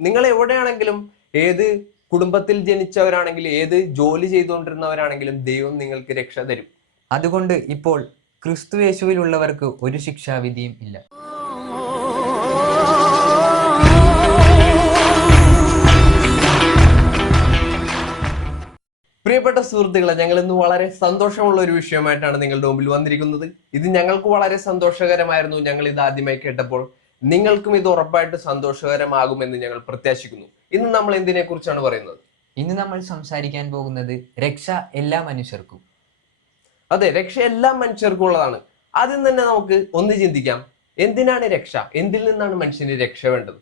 നിങ്ങൾ എവിടെയാണെങ്കിലും, ഏത് കുടുംബത്തിൽ ജനിച്ചവരാണെങ്കിലും, ഏത് ജോലി ചെയ്തുകൊണ്ടിരുന്നവരാണെങ്കിലും ദൈവം നിങ്ങൾക്ക് രക്ഷ തരും. അതുകൊണ്ട് ഇപ്പോൾ ക്രിസ്തു യേശുവിലുള്ളവർക്ക് ഒരു ശിക്ഷാവിധിയും ഇല്ല. പ്രിയപ്പെട്ട സുഹൃത്തുക്കളെ, ഞങ്ങൾ ഇന്ന് വളരെ സന്തോഷമുള്ള ഒരു വിഷയമായിട്ടാണ് നിങ്ങളുടെ മുമ്പിൽ വന്നിരിക്കുന്നത്. ഇത് ഞങ്ങൾക്ക് വളരെ സന്തോഷകരമായിരുന്നു. ഞങ്ങൾ ഇത് ആദ്യമായി കേട്ടപ്പോൾ നിങ്ങൾക്കും ഇത് ഉറപ്പായിട്ട് സന്തോഷകരമാകുമെന്ന് ഞങ്ങൾ പ്രത്യാശിക്കുന്നു. ഇന്ന് നമ്മൾ എന്തിനെ കുറിച്ചാണ് പറയുന്നത്? ഇന്ന് നമ്മൾ സംസാരിക്കാൻ പോകുന്നത് രക്ഷ എല്ലാ മനുഷ്യർക്കും. അതെ, രക്ഷ എല്ലാ മനുഷ്യർക്കും ഉള്ളതാണ്. ആദ്യം തന്നെ നമുക്ക് ഒന്ന് ചിന്തിക്കാം, എന്തിനാണ് രക്ഷ? എന്തിൽ നിന്നാണ് മനുഷ്യന് രക്ഷ വേണ്ടത്?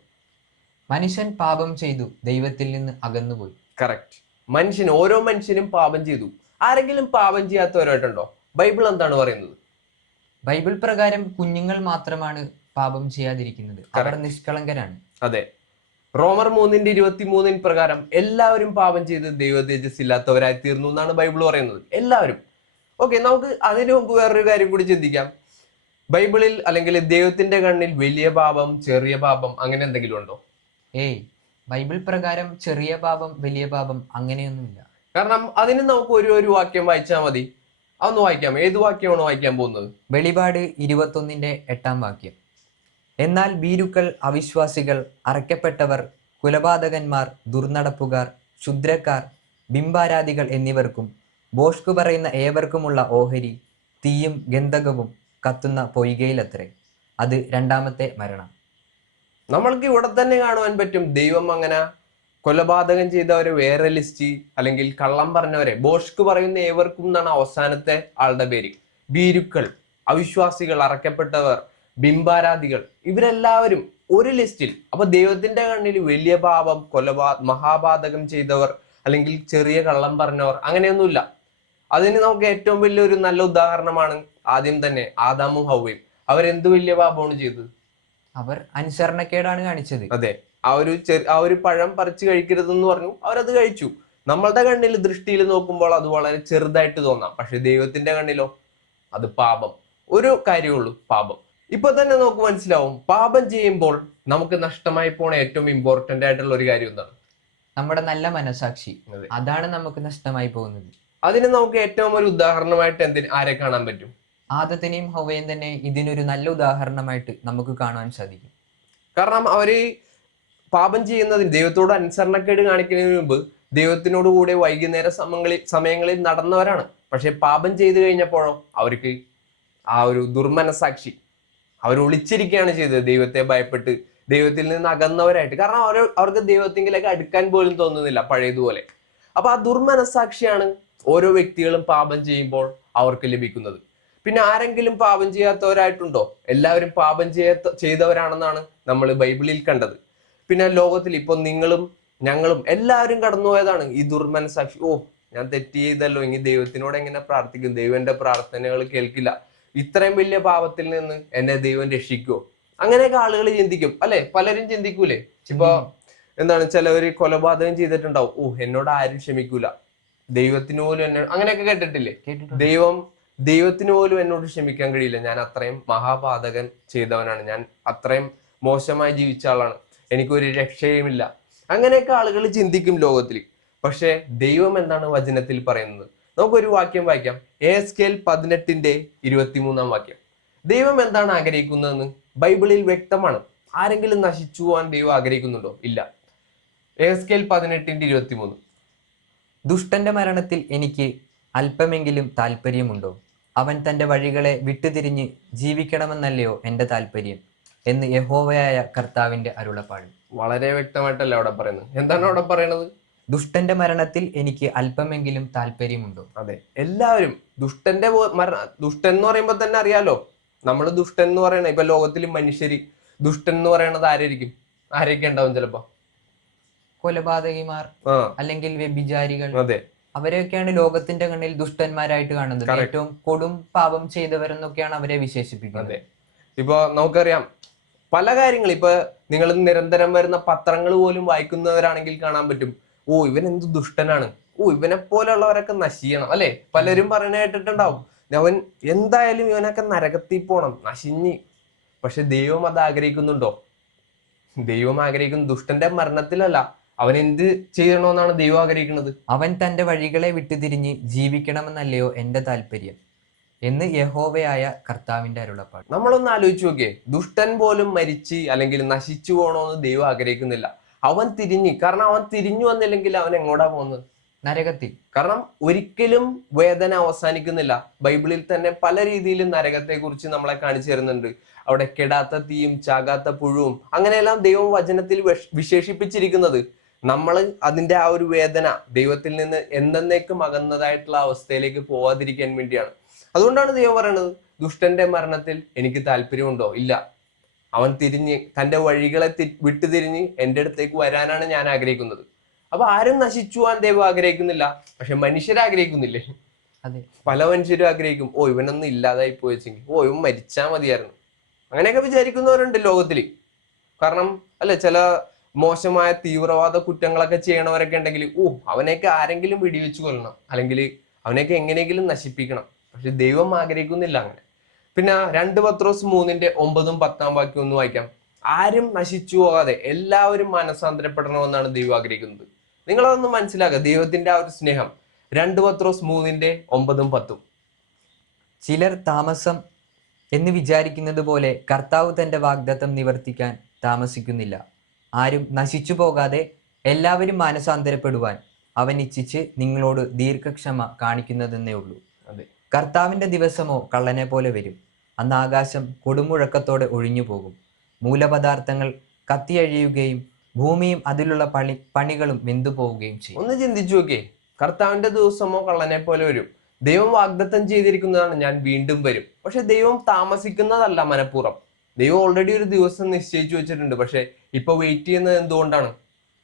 മനുഷ്യൻ പാപം ചെയ്തു, ദൈവത്തിൽ നിന്ന് അകന്നുപോയി. കറക്റ്റ്. ഓരോ മനുഷ്യനും പാപം ചെയ്തു. ആരെങ്കിലും പാപം ചെയ്യാത്തവരായിട്ടുണ്ടോ? ബൈബിൾ എന്താണ് പറയുന്നത്? ബൈബിൾ പ്രകാരം കുഞ്ഞുങ്ങൾ മാത്രമാണ് പാപം ചെയ്യാതിരിക്കുന്നത്, അവർ നിഷ്കളങ്കരാണ്. അതെ, റോമർ 3:23 പ്രകാരം എല്ലാവരും പാപം ചെയ്ത് ദൈവ തേജസ് ഇല്ലാത്തവരായി തീർന്നു എന്നാണ് ബൈബിൾ പറയുന്നത്. എല്ലാവരും. ഓക്കെ, നമുക്ക് അതിനു മുമ്പ് വേറൊരു കാര്യം കൂടി ചിന്തിക്കാം. ബൈബിളിൽ അല്ലെങ്കിൽ ദൈവത്തിന്റെ കണ്ണിൽ വലിയ പാപം, ചെറിയ പാപം അങ്ങനെ എന്തെങ്കിലും ഉണ്ടോ? ഏയ്, ബൈബിൾ പ്രകാരം ചെറിയ പാപം, വലിയ പാപം അങ്ങനെയൊന്നുമില്ല. കാരണം അതിന് നമുക്ക് ഒരു വാക്യം വായിച്ചാൽ മതി. അതൊന്ന് വായിക്കാം. ഏത് വാക്യമാണ് വായിക്കാൻ പോകുന്നത്? വെളിപാട് 21:8 വാക്യം. എന്നാൽ ഭീരുക്കൾ, അവിശ്വാസികൾ, അറയ്ക്കപ്പെട്ടവർ, കുലപാതകന്മാർ, ദുർനടപ്പുകാർ, ക്ഷുദ്രക്കാർ, ബിംബാരാധികൾ എന്നിവർക്കും ഭോഷ്കു പറയുന്ന ഏവർക്കുമുള്ള ഓഹരി തീയും ഗന്ധകവും കത്തുന്ന പൊയ്കയിലത്രേ. അത് രണ്ടാമത്തെ മരണം. നമ്മൾക്ക് ഇവിടെ തന്നെ കാണുവാൻ പറ്റും, ദൈവം അങ്ങനെ കൊലപാതകം ചെയ്തവരെ വേറെ ലിസ്റ്റ്, അല്ലെങ്കിൽ കള്ളം പറഞ്ഞവരെ, ഭോഷ്ക് പറയുന്ന ഏവർക്കും എന്നാണ് അവസാനത്തെ ആളുടെ പേര്. ഭീരുക്കൾ, അവിശ്വാസികൾ, അറയ്ക്കപ്പെട്ടവർ, ബിംബാരാധികൾ, ഇവരെല്ലാവരും ഒരു ലിസ്റ്റിൽ. അപ്പൊ ദൈവത്തിന്റെ കണ്ണിൽ വലിയ പാപം, മഹാപാതകം ചെയ്തവർ അല്ലെങ്കിൽ ചെറിയ കള്ളം പറഞ്ഞവർ അങ്ങനെയൊന്നുമില്ല. അതിന് നമുക്ക് ഏറ്റവും വലിയൊരു നല്ല ഉദാഹരണമാണ് ആദ്യം തന്നെ ആദാമും ഹവ്വയും. അവരെന്ത് വലിയ പാപമാണ് ചെയ്തത്? അവർ അനുസരണക്കേടാണ് കാണിച്ചത്. അതെ, ആ ഒരു പഴം പറിച്ചു കഴിക്കരുതെന്ന് പറഞ്ഞു, അവരത് കഴിച്ചു. നമ്മളുടെ കണ്ണിൽ, ദൃഷ്ടിയിൽ നോക്കുമ്പോൾ അത് വളരെ ചെറുതായിട്ട് തോന്നാം. പക്ഷെ ദൈവത്തിന്റെ കണ്ണിലോ അത് പാപം. ഒരു കാര്യമുള്ളൂ, പാപം. ഇപ്പൊ തന്നെ നമുക്ക് മനസ്സിലാവും, പാപം ചെയ്യുമ്പോൾ നമുക്ക് നഷ്ടമായി പോണ ഏറ്റവും ഇമ്പോർട്ടന്റ് ആയിട്ടുള്ള ഒരു കാര്യം എന്താണ്? നമ്മുടെ നല്ല മനസാക്ഷി. അതാണ് നമുക്ക് നഷ്ടമായി പോകുന്നത്. അതിന് നമുക്ക് ഏറ്റവും ഒരു ഉദാഹരണമായിട്ട് ആരെ കാണാൻ പറ്റും? ആദത്തിനെയും ഹവ്വയും തന്നെ ഇതിനൊരു നല്ല ഉദാഹരണമായിട്ട് നമുക്ക് കാണുവാൻ സാധിക്കും. കാരണം അവര് പാപം ചെയ്യുന്നതിന്, ദൈവത്തോട് അനുസരണക്കേട് കാണിക്കുന്നതിന് മുമ്പ് ദൈവത്തിനോട് കൂടെ വൈകുന്നേര സമയങ്ങളിൽ നടന്നവരാണ്. പക്ഷെ പാപം ചെയ്തു കഴിഞ്ഞപ്പോഴോ അവർക്ക് ആ ഒരു ദുർമനസാക്ഷി, അവർ ഒളിച്ചിരിക്കുകയാണ് ചെയ്തത്. ദൈവത്തെ ഭയപ്പെട്ട് ദൈവത്തിൽ നിന്ന് അകന്നവരായിട്ട്. കാരണം അവർക്ക് ദൈവത്തിലേക്ക് അടുക്കാൻ പോലും തോന്നുന്നില്ല പഴയതുപോലെ. അപ്പൊ ആ ദുർമനസാക്ഷിയാണ് ഓരോ വ്യക്തികളും പാപം ചെയ്യുമ്പോൾ അവർക്ക് ലഭിക്കുന്നത്. പിന്നെ ആരെങ്കിലും പാപം ചെയ്യാത്തവരായിട്ടുണ്ടോ? എല്ലാവരും പാപം ചെയ്തവരാണെന്നാണ് നമ്മൾ ബൈബിളിൽ കണ്ടത്. പിന്നെ ലോകത്തിൽ ഇപ്പൊ നിങ്ങളും ഞങ്ങളും എല്ലാവരും കടന്നുപോയതാണ് ഈ ദുർമനസാക്ഷി. ഞാൻ തെറ്റ് ചെയ്തല്ലോ, ഇനി ദൈവത്തിനോട് എങ്ങനെ പ്രാർത്ഥിക്കും? ദൈവം എന്റെ പ്രാർത്ഥനകൾ കേൾക്കില്ല. ഇത്രയും വലിയ പാപത്തിൽ നിന്ന് എന്നെ ദൈവം രക്ഷിക്കുമോ? അങ്ങനെയൊക്കെ ആളുകൾ ചിന്തിക്കും അല്ലെ? പലരും ചിന്തിക്കൂലേ? ഇപ്പൊ എന്താണ്, ചിലവര് കൊലപാതകം ചെയ്തിട്ടുണ്ടാവും. എന്നോട് ആരും ക്ഷമിക്കൂല, ദൈവത്തിന് പോലും എന്നെ, അങ്ങനെയൊക്കെ കേട്ടിട്ടില്ലേ? ദൈവത്തിന് പോലും എന്നോട് ക്ഷമിക്കാൻ കഴിയില്ല, ഞാൻ അത്രയും മഹാപാതകൻ ചെയ്തവനാണ്, ഞാൻ അത്രയും മോശമായി ജീവിച്ച ആളാണ്, എനിക്കൊരു രക്ഷയുമില്ല. അങ്ങനെയൊക്കെ ആളുകൾ ചിന്തിക്കും ലോകത്തിൽ. പക്ഷെ ദൈവം എന്താണ് വചനത്തിൽ പറയുന്നത്? നമുക്കൊരു വാക്യം വായിക്കാം. എസ്കേൽ 18:23 വാക്യം. ദൈവം എന്താണ് ആഗ്രഹിക്കുന്നതെന്ന് ബൈബിളിൽ വ്യക്തമാണ്. ആരെങ്കിലും നശിച്ചു പോകാൻ ദൈവം ആഗ്രഹിക്കുന്നുണ്ടോ? ഇല്ല. എസ്കേൽ 18:23. ദുഷ്ടന്റെ മരണത്തിൽ എനിക്ക് അല്പമെങ്കിലും താല്പര്യമുണ്ടോ? അവൻ തന്റെ വഴികളെ വിട്ടുതിരിഞ്ഞ് ജീവിക്കണമെന്നല്ലയോ എന്റെ താല്പര്യം എന്ന് യഹോവയായ കർത്താവിന്റെ അരുളപ്പാട്. വളരെ വ്യക്തമായിട്ടല്ല അവിടെ പറയുന്നത്. എന്താണ് അവിടെ പറയുന്നത്? ദുഷ്ടന്റെ മരണത്തിൽ എനിക്ക് അല്പമെങ്കിലും താല്പര്യമുണ്ടോ? അതെ, എല്ലാവരും ദുഷ്ടന്റെ ദുഷ്ടൻ എന്ന് പറയുമ്പോ തന്നെ അറിയാലോ, നമ്മൾ ദുഷ്ടൻ എന്ന് പറയണ ഇപ്പൊ ലോകത്തിൽ മനുഷ്യര് ദുഷ്ടൻ എന്ന് പറയണത് ആരൊക്കെ ഉണ്ടാവും? ചിലപ്പോ കൊലപാതകിമാർ, അല്ലെങ്കിൽ വ്യഭിചാരികൾ. അതെ, അവരെയൊക്കെയാണ് ലോകത്തിന്റെ കണ്ണിൽ ദുഷ്ടന്മാരായിട്ട് കാണുന്നത്. ഏറ്റവും കൊടും പാപം ചെയ്തവരെന്നൊക്കെയാണ് അവരെ വിശേഷിപ്പിക്കുന്നത്. അതെ, ഇപ്പൊ നമുക്കറിയാം പല കാര്യങ്ങൾ. ഇപ്പൊ നിങ്ങൾ നിരന്തരം വരുന്ന പത്രങ്ങൾ പോലും വായിക്കുന്നവരാണെങ്കിൽ കാണാൻ പറ്റും, ഇവൻ എന്ത് ദുഷ്ടനാണ്, ഇവനെ പോലുള്ളവരൊക്കെ നശിക്കണം അല്ലെ? പലരും പറയണ കേട്ടിട്ടുണ്ടാവും, അവൻ എന്തായാലും ഇവനൊക്കെ നരകത്തിൽ പോണം, നശിഞ്ഞ്. പക്ഷെ ദൈവം അത് ആഗ്രഹിക്കുന്നുണ്ടോ? ദൈവം ആഗ്രഹിക്കുന്നത് ദുഷ്ടന്റെ മരണത്തിലല്ല, അവൻ എന്ത് ചെയ്യണമെന്നാണ് ദൈവം ആഗ്രഹിക്കുന്നത്? അവൻ തന്റെ വഴികളെ വിട്ടുതിരിഞ്ഞ് ജീവിക്കണമെന്നല്ലയോ എന്റെ താല്പര്യം എന്ന് യഹോവയായ കർത്താവിന്റെ അരുളപ്പാട്. നമ്മളൊന്ന് ആലോചിച്ച് നോക്കിയേ, ദുഷ്ടൻ പോലും മരിച്ച് അല്ലെങ്കിൽ നശിച്ചു പോകണമെന്ന് ദൈവം ആഗ്രഹിക്കുന്നില്ല. അവൻ കാരണം അവൻ തിരിഞ്ഞു വന്നില്ലെങ്കിൽ അവൻ എങ്ങോട്ടാ പോകുന്നത്? നരകത്തിൽ. കാരണം ഒരിക്കലും വേദന അവസാനിക്കുന്നില്ല. ബൈബിളിൽ തന്നെ പല രീതിയിലും നരകത്തെ കുറിച്ച് നമ്മളെ കാണിച്ചു തരുന്നുണ്ട്. അവിടെ കെടാത്ത തീയും ചാകാത്ത പുഴുവും അങ്ങനെയെല്ലാം ദൈവം വചനത്തിൽ വിശേഷിപ്പിച്ചിരിക്കുന്നത് നമ്മൾ അതിന്റെ ആ ഒരു വേദന ദൈവത്തിൽ നിന്ന് എന്നേക്കും അകന്നതായിട്ടുള്ള അവസ്ഥയിലേക്ക് പോവാതിരിക്കാൻ വേണ്ടിയാണ്. അതുകൊണ്ടാണ് ദൈവം പറയുന്നത്, ദുഷ്ടന്റെ മരണത്തിൽ എനിക്ക് താല്പര്യമുണ്ടോ? ഇല്ല. അവൻ തിരിഞ്ഞ് തന്റെ വഴികളെ വിട്ടുതിരിഞ്ഞ് എൻ്റെ അടുത്തേക്ക് വരാനാണ് ഞാൻ ആഗ്രഹിക്കുന്നത്. അപ്പൊ ആരും നശിച്ചു പോകാൻ ദൈവം ആഗ്രഹിക്കുന്നില്ല, പക്ഷെ മനുഷ്യരാഗ്രഹിക്കുന്നില്ലേ? അതെ, പല മനുഷ്യരും ആഗ്രഹിക്കും, ഓ ഇവനൊന്നും ഇല്ലാതായി പോയെങ്കിൽ, ഓ ഇവൻ മരിച്ചാൽ മതിയായിരുന്നു. അങ്ങനെയൊക്കെ വിചാരിക്കുന്നവരുണ്ട് ലോകത്തില്. കാരണം അല്ലെ, ചില മോശമായ തീവ്രവാദ കുറ്റങ്ങളൊക്കെ ചെയ്യണവരൊക്കെ ഉണ്ടെങ്കിൽ, ഓ അവനെയൊക്കെ ആരെങ്കിലും വെടിവെച്ച് കൊല്ലണം, അല്ലെങ്കിൽ അവനെയൊക്കെ എങ്ങനെയെങ്കിലും നശിപ്പിക്കണം. പക്ഷെ ദൈവം ആഗ്രഹിക്കുന്നില്ല അങ്ങനെ. പിന്നെ 2 പത്രോസ് 3:9-10 വാക്യം ഒന്ന് വായിക്കാം. ആരും നശിച്ചു പോകാതെ എല്ലാവരും മാനസാന്തരപ്പെടണമെന്നാണ് ദൈവം ആഗ്രഹിക്കുന്നത്. നിങ്ങളതൊന്ന് മനസ്സിലാക്കുക, ദൈവത്തിന്റെ ആ ഒരു സ്നേഹം. 2 പത്രോസ് 3:9-10. ചിലർ താമസം എന്ന് വിചാരിക്കുന്നത് പോലെ കർത്താവ് തന്റെ വാഗ്ദത്തം നിവർത്തിക്കാൻ താമസിക്കുന്നില്ല. ആരും നശിച്ചു പോകാതെ എല്ലാവരും മാനസാന്തരപ്പെടുവാൻ അവൻ ഇച്ഛിച്ച് നിങ്ങളോട് ദീർഘക്ഷമ കാണിക്കുന്നതെന്നേ ഉള്ളൂ. അതെ, കർത്താവിന്റെ ദിവസമോ കള്ളനെ പോലെ വരും. അന്ന് ആകാശം കൊടുമുഴക്കത്തോടെ ഒഴിഞ്ഞു പോകും. മൂലപദാർത്ഥങ്ങൾ കത്തിയഴിയുകയും ഭൂമിയും അതിലുള്ള പണികളും വെന്തുപോവുകയും ചെയ്യും. ഒന്ന് ചിന്തിച്ചു നോക്കിയേ, കർത്താവിന്റെ ദിവസമോ കള്ളനെ പോലെ വരും. ദൈവം വാഗ്ദത്തം ചെയ്തിരിക്കുന്നതാണ്, ഞാൻ വീണ്ടും വരും. പക്ഷെ ദൈവം താമസിക്കുന്നതല്ല മനഃപൂർവ്വം. ദൈവം ഓൾറെഡി ഒരു ദിവസം നിശ്ചയിച്ചു വെച്ചിട്ടുണ്ട്. പക്ഷെ ഇപ്പൊ വെയിറ്റ് ചെയ്യുന്നത് എന്തുകൊണ്ടാണ്?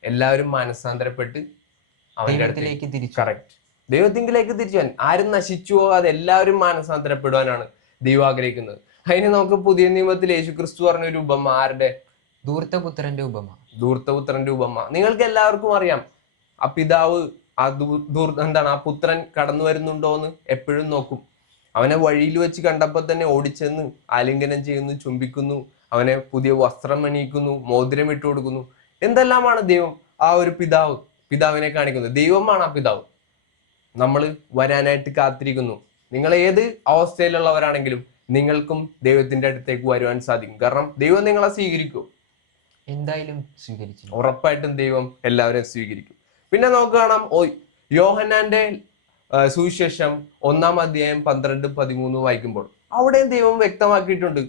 എല്ലാവരും മാനസാന്തരപ്പെട്ട് അവന്റെ ദൈവത്തിലേക്ക് തിരിച്ചു. കറക്റ്റ്, ദൈവത്തിങ്കിലേക്ക് തിരിച്ചു വരാൻ. ആരും നശിച്ചു പോകാതെ എല്ലാവരും മാനസാന്തരപ്പെടുവാനാണ് ദൈവം ആഗ്രഹിക്കുന്നത്. അതിന് നമുക്ക് പുതിയ നിയമത്തിൽ യേശുക്രിസ്തു പറഞ്ഞൊരു ഉപമ, ആരുടെ? ധൂർത്തപുത്രന്റെ ഉപമ. ധൂർത്തപുത്രന്റെ ഉപമ നിങ്ങൾക്ക് എല്ലാവർക്കും അറിയാം. ആ പിതാവ് ആ പുത്രൻ കടന്നു വരുന്നുണ്ടോ എന്ന് എപ്പോഴും നോക്കും. അവനെ വഴിയിൽ വെച്ച് കണ്ടപ്പോൾ തന്നെ ഓടിച്ചെന്ന് ആലിംഗനം ചെയ്യുന്നു, ചുംബിക്കുന്നു, അവനെ പുതിയ വസ്ത്രം അണിയിക്കുന്നു, മോതിരം ഇട്ടു കൊടുക്കുന്നു. എന്തെല്ലാമാണ് ദൈവം ആ ഒരു പിതാവിനെ കാണിക്കുന്നത്. ദൈവമാണ് ആ പിതാവ്. നമ്മൾ വരാനായിട്ട് കാത്തിരിക്കുന്നു. നിങ്ങൾ ഏത് അവസ്ഥയിലുള്ളവരാണെങ്കിലും നിങ്ങൾക്കും ദൈവത്തിന്റെ അടുത്തേക്ക് വരുവാൻ സാധിക്കും. കാരണം ദൈവം നിങ്ങളെ സ്വീകരിക്കും. എന്തായാലും സ്വീകരിച്ചു, ഉറപ്പായിട്ടും ദൈവം എല്ലാവരെയും സ്വീകരിക്കും. പിന്നെ നമുക്ക് കാണാം, യോഹന്നാന്റെ സുവിശേഷം 1:12-13 വായിക്കുമ്പോൾ അവിടെയും ദൈവം വ്യക്തമാക്കിയിട്ടുണ്ട്,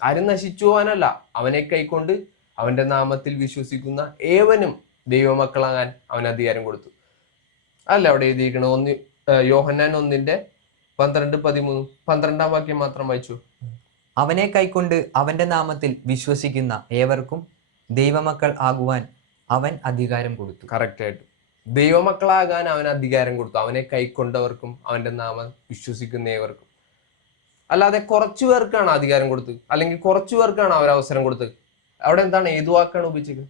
ആരും നശിച്ചു പോകാനല്ല, അവനെ കൈക്കൊണ്ട് അവന്റെ നാമത്തിൽ വിശ്വസിക്കുന്ന ഏവനും ദൈവമക്കളാകാൻ അവൻ അധികാരം കൊടുത്തു. അല്ല അവിടെ എഴുതിയിരിക്കണം. യോഹന്നാൻ 1:12-13 12-ാം വാക്യം മാത്രം വായിച്ചു. അവനെ കൈക്കൊണ്ട് അവന്റെ നാമത്തിൽ വിശ്വസിക്കുന്ന ഏവർക്കും ദൈവമക്കൾ ആകുവാൻ അവൻ അധികാരം കൊടുത്തു. കറക്റ്റ് ആയിട്ട് ദൈവമക്കളാകാൻ അവൻ അധികാരം കൊടുത്തു. അവനെ കൈക്കൊണ്ടവർക്കും അവന്റെ നാമം വിശ്വസിക്കുന്ന ഏവർക്കും. അല്ലാതെ കുറച്ചു പേർക്കാണ് അധികാരം കൊടുത്തത്, അല്ലെങ്കിൽ കുറച്ചു പേർക്കാണ് അവർ അവസരം കൊടുത്തത്. അവിടെ എന്താണ്, ഏതു വാക്കാണ് ഉപയോഗിച്ചത്?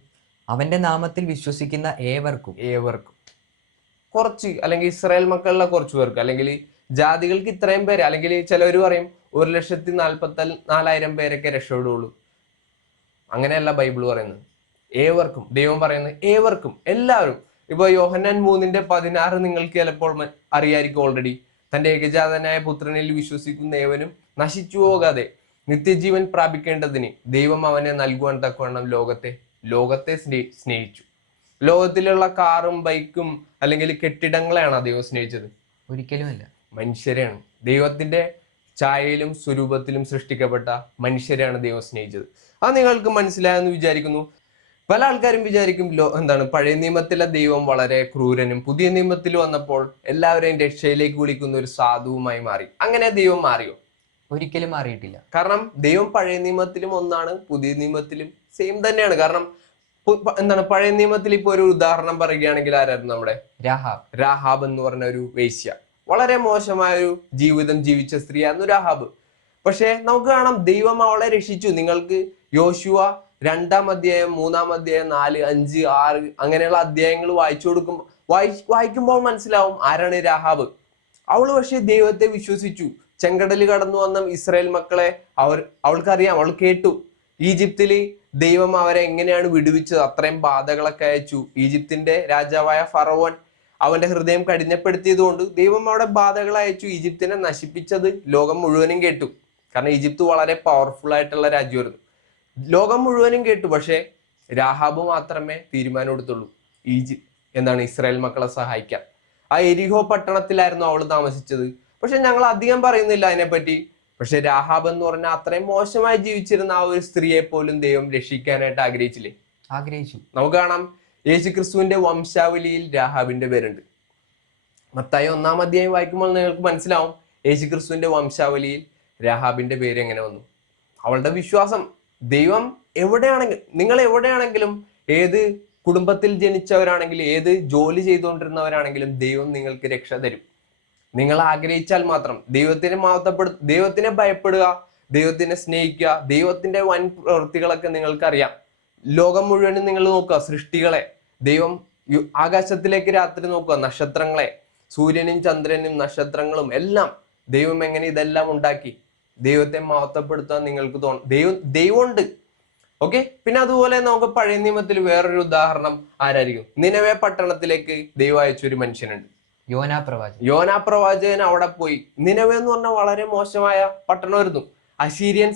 അവന്റെ നാമത്തിൽ വിശ്വസിക്കുന്ന ഏവർക്കും. കുറച്ച്, അല്ലെങ്കിൽ ഇസ്രായേൽ മക്കളുടെ കുറച്ചു പേർക്ക്, അല്ലെങ്കിൽ ജാതികൾക്ക് ഇത്രയും പേര്, അല്ലെങ്കിൽ ചിലവർ പറയും 1,44,000 പേരൊക്കെ രക്ഷപ്പെടുള്ളൂ. അങ്ങനെയല്ല ബൈബിൾ പറയുന്നത്. ഏവർക്കും, ദൈവം പറയുന്നത് ഏവർക്കും, എല്ലാവരും. ഇപ്പൊ യോഹന്നാൻ 3:16 നിങ്ങൾക്ക് ചിലപ്പോൾ അറിയായിരിക്കും ഓൾറെഡി. തന്റെ ഏകജാതനായ പുത്രനിൽ വിശ്വസിക്കുന്ന ഏവനും നശിച്ചു പോകാതെ നിത്യജീവൻ പ്രാപിക്കേണ്ടതിന് ദൈവം അവനെ നൽകുവാൻ തക്കവണ്ണം ലോകത്തെ സ്നേഹിച്ചു. ലോകത്തിലുള്ള കാറും ബൈക്കും അല്ലെങ്കിൽ കെട്ടിടങ്ങളെയാണോ ദൈവം സ്നേഹിച്ചത്? ഒരിക്കലുമല്ല, മനുഷ്യരെയാണ്. ദൈവത്തിന്റെ ഛായയിലും സ്വരൂപത്തിലും സൃഷ്ടിക്കപ്പെട്ട മനുഷ്യരെയാണ് ദൈവം സ്നേഹിച്ചത്. അത് നിങ്ങൾക്ക് മനസ്സിലായെന്ന് വിചാരിക്കുന്നു. പല ആൾക്കാരും വിചാരിക്കും പഴയ നിയമത്തിലെ ദൈവം വളരെ ക്രൂരനും പുതിയ നിയമത്തിൽ വന്നപ്പോൾ എല്ലാവരെയും രക്ഷയിലേക്ക് വിളിക്കുന്ന ഒരു സാധുവുമായി മാറി. അങ്ങനെ ദൈവം മാറിയോ? ഒരിക്കലും മാറിയിട്ടില്ല. കാരണം ദൈവം പഴയ നിയമത്തിലും ഒന്നാണ്, പുതിയ നിയമത്തിലും സെയിം തന്നെയാണ്. കാരണം പഴയ നിയമത്തിൽ ഇപ്പൊ ഒരു ഉദാഹരണം പറയുകയാണെങ്കിൽ ആരായിരുന്നു? നമ്മുടെ രാഹാബ് എന്ന് പറഞ്ഞ ഒരു വേശ്യ. വളരെ മോശമായ ഒരു ജീവിതം ജീവിച്ച സ്ത്രീയായിരുന്നു രാഹാബ്. പക്ഷെ നമുക്ക് കാണാം, ദൈവം അവളെ രക്ഷിച്ചു. നിങ്ങൾക്ക് യോശുവ 2-ാം അധ്യായം, 3-ാം അധ്യായം, 4, 5, 6 അങ്ങനെയുള്ള അധ്യായങ്ങൾ വായിക്കുമ്പോൾ മനസ്സിലാവും ആരാണ് രാഹാബ്. അവള് പക്ഷെ ദൈവത്തെ വിശ്വസിച്ചു. ചെങ്കടൽ കടന്നു വന്ന ഇസ്രായേൽ മക്കളെ അവൾക്കറിയാം, അവൾ കേട്ടു. ഈജിപ്തില് ദൈവം അവരെ എങ്ങനെയാണ് വിടുവിച്ചത്? അത്രയും ബാധകളൊക്കെ അയച്ചു. ഈജിപ്തിന്റെ രാജാവായ ഫറവോൻ അവന്റെ ഹൃദയം കഠിനപ്പെടുത്തിയത് കൊണ്ട് ദൈവം അവിടെ ബാധകൾ അയച്ചു. ഈജിപ്തിനെ നശിപ്പിച്ചത് ലോകം മുഴുവനും കേട്ടു. കാരണം ഈജിപ്ത് വളരെ പവർഫുൾ ആയിട്ടുള്ള രാജ്യമായിരുന്നു. ലോകം മുഴുവനും കേട്ടു. പക്ഷെ രാഹാബ് മാത്രമേ തീരുമാനം എടുത്തുള്ളൂ ഇസ്രായേൽ മക്കളെ സഹായിക്കാൻ. ആ എരിഹോ പട്ടണത്തിലായിരുന്നു അവൾ താമസിച്ചത്. പക്ഷെ ഞങ്ങൾ അധികം പറയുന്നില്ല അതിനെപ്പറ്റി. പക്ഷെ രാഹാബ് എന്ന് പറഞ്ഞാൽ അത്രയും മോശമായി ജീവിച്ചിരുന്ന ആ ഒരു സ്ത്രീയെ പോലും ദൈവം രക്ഷിക്കാനായിട്ട് ആഗ്രഹിച്ചില്ലേ? ആഗ്രഹിച്ചു. നമുക്ക് കാണാം, യേശുക്രിസ്തുവിന്റെ വംശാവലിയിൽ രാഹാബിന്റെ പേരുണ്ട്. മത്തായി 1-ാം അധ്യായം വായിക്കുമ്പോൾ നിങ്ങൾക്ക് മനസ്സിലാവും യേശുക്രിസ്തുവിന്റെ വംശാവലിയിൽ രാഹാബിന്റെ പേര് എങ്ങനെ വന്നു. അവളുടെ വിശ്വാസം. ദൈവം നിങ്ങൾ എവിടെയാണെങ്കിലും, ഏത് കുടുംബത്തിൽ ജനിച്ചവരാണെങ്കിലും, ഏത് ജോലി ചെയ്തുകൊണ്ടിരുന്നവരാണെങ്കിലും ദൈവം നിങ്ങൾക്ക് രക്ഷ തരും. നിങ്ങൾ ആഗ്രഹിച്ചാൽ മാത്രം. ദൈവത്തിനെ ഭയപ്പെടുക, ദൈവത്തിനെ സ്നേഹിക്കുക. ദൈവത്തിന്റെ വൻ പ്രവൃത്തികളൊക്കെ നിങ്ങൾക്കറിയാം. ലോകം മുഴുവനും നിങ്ങൾ നോക്കുക, സൃഷ്ടികളെ. ദൈവം ആകാശത്തിലേക്ക് രാത്രി നോക്കുക, നക്ഷത്രങ്ങളെ, സൂര്യനും ചന്ദ്രനും നക്ഷത്രങ്ങളും എല്ലാം. ദൈവം എങ്ങനെ ഇതെല്ലാം ഉണ്ടാക്കി? ദൈവത്തെ മഹത്വപ്പെടുത്താൻ നിങ്ങൾക്ക് ദൈവമുണ്ട്. ഓക്കെ. പിന്നെ അതുപോലെ നമുക്ക് പഴയ നിയമത്തിൽ വേറൊരു ഉദാഹരണം ആരായിരിക്കും? നിനവേ പട്ടണത്തിലേക്ക് ദൈവം അയച്ചൊരു മനുഷ്യനുണ്ട്, യോനാ പ്രവാചകൻ. അവിടെ പോയി. നിനവേ എന്ന് പറഞ്ഞാൽ വളരെ മോശമായ പട്ടണമായിരുന്നു. അശീരിയൻ